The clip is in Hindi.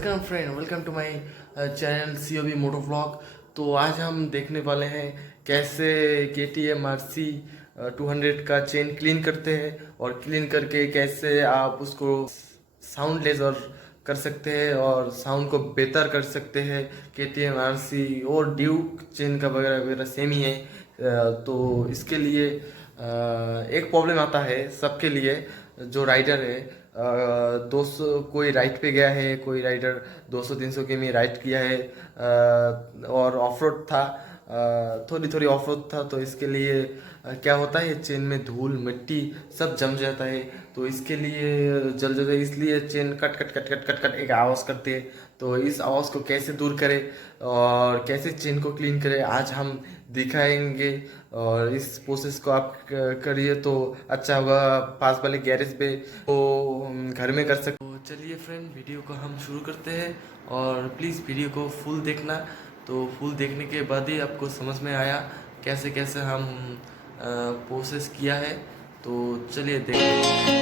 Welcome friend, welcome to my channel COB moto vlog. तो आज हम देखने वाले हैं कैसे KTM RC 200 का चेन क्लीन करते हैं और क्लीन करके कैसे आप उसको साउंडलेस और कर सकते हैं और साउंड को बेहतर कर सकते हैं। KTM RC और ड्यूक चेन का वगैरह वगैरह सेम ही है। तो इसके लिए एक प्रॉब्लम आता है सबके लिए, जो राइडर है 200 कोई राइड पे गया है, कोई राइडर 200-300 के में राइड किया है और ऑफ रोड था, थोड़ी थोड़ी ऑफ रोड था। तो इसके लिए क्या होता है, चेन में धूल मिट्टी सब जम जाता है। तो इसके लिए जल जाता है, इसलिए chain cut cut cut cut cut cut एक आवाज़ करती है। तो इस आवाज़ को कैसे दूर करें और कैसे चेन को क्लीन करें आज हम दिखाएंगे। और इस प्रोसेस को आप करिए तो अच्छा होगा। पास वाले गैरेज पे वो घर में कर सकते। तो चलिए फ्रेंड, वीडियो को हम शुरू करते हैं और प्लीज़ वीडियो को फुल देखना। तो फुल देखने के बाद ही आपको समझ में आया कैसे कैसे हम प्रोसेस किया है। तो चलिए देखते हैं।